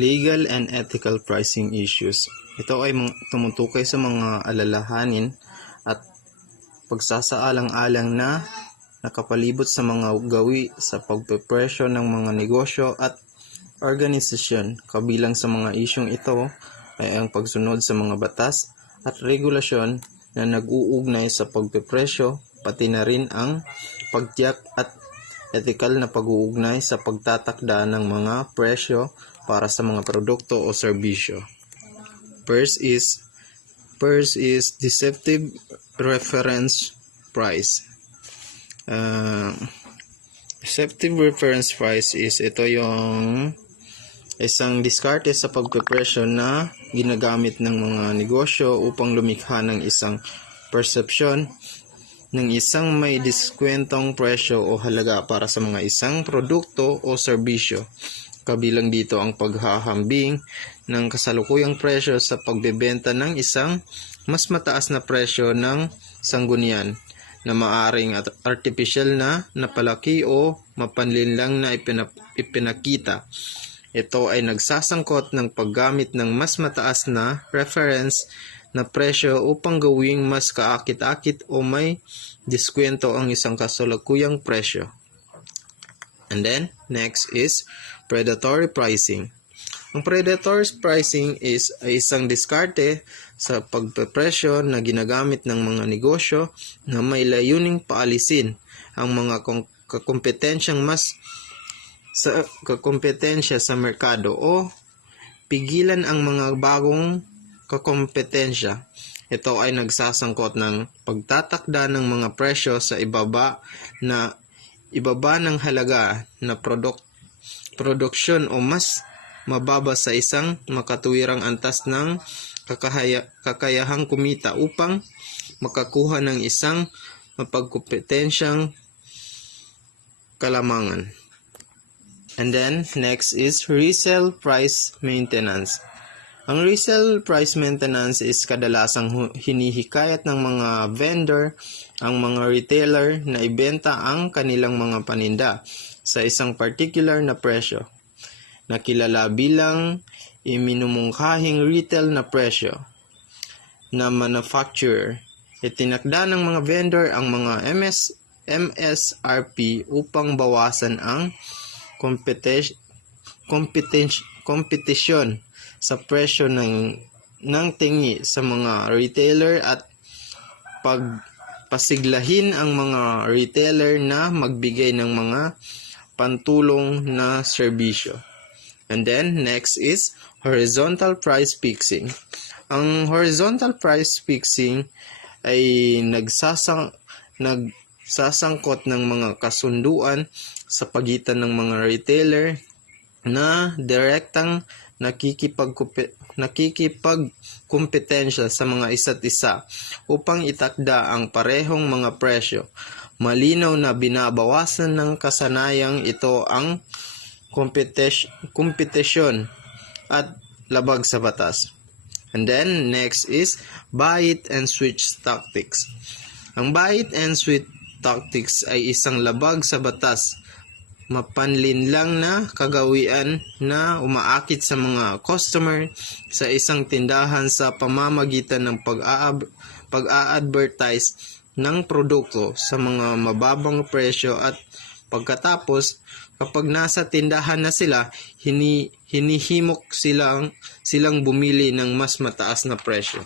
Legal and ethical pricing issues. Ito ay tumutukoy sa mga alalahanin at pagsasaalang-alang na nakapalibot sa mga gawi sa pagpepresyo ng mga negosyo at organisasyon. Kabilang sa mga isyong ito ay ang pagsunod sa mga batas at regulasyon na nag-uugnay sa pagpepresyo, pati na rin ang pagtiyak at ethical na pag-uugnay sa pagtatakda ng mga presyo para sa mga produkto o serbisyo. First is deceptive reference price. Deceptive reference price is ito yung isang diskarte sa pagpepresyo na ginagamit ng mga negosyo upang lumikha ng isang perception ng isang may diskwentong presyo o halaga para sa mga isang produkto o serbisyo. Kabilang dito ang paghahambing ng kasalukuyang presyo sa pagbebenta ng isang mas mataas na presyo ng sanggunian na maaring artificial na napalaki o mapanlinlang na ipinakita. Ito ay nagsasangkot ng paggamit ng mas mataas na reference na presyo upang gawing mas kaakit-akit o may diskwento ang isang kasalukuyang presyo. And then, next is predatory pricing. Ang predatory pricing is ay isang diskarte sa pagpepresyo na ginagamit ng mga negosyo na may layuning paalisin ang mga kakompetensya sa merkado o pigilan ang mga bagong kakompetensya. Ito ay nagsasangkot ng pagtatakda ng mga presyo sa ibaba ng halaga na produksyon o mas mababa sa isang makatuwirang antas ng kakayahang kumita upang makakuha ng isang mapagkompetensyang kalamangan. And then, next is resale price maintenance. Ang resale price maintenance is kadalasang hinihikayat ng mga vendor ang mga retailer na ibenta ang kanilang mga paninda sa isang particular na presyo na kilala bilang iminumungkahing retail na presyo na manufacturer. Itinakda ng mga vendor ang mga MSRP upang bawasan ang kompetisyon sa presyo ng tingi sa mga retailer at pasiglahin ang mga retailer na magbigay ng mga pantulong na serbisyo. And then, next is horizontal price fixing. Ang horizontal price fixing ay nagsasangkot ng mga kasunduan sa pagitan ng mga retailer na direktang nakikipagkompetensya sa mga isa't isa upang itakda ang parehong mga presyo. Malinaw na binabawasan ng kasanayang ito ang kompetisyon at labag sa batas. And then, next is buy it and switch tactics. Ang buy it and switch tactics ay isang labag sa batas, mapanlinlang na kagawian na umaakit sa mga customer sa isang tindahan sa pamamagitan ng pag-a-advertise ng produkto sa mga mababang presyo at pagkatapos kapag nasa tindahan na sila, hinihimok silang bumili ng mas mataas na presyo.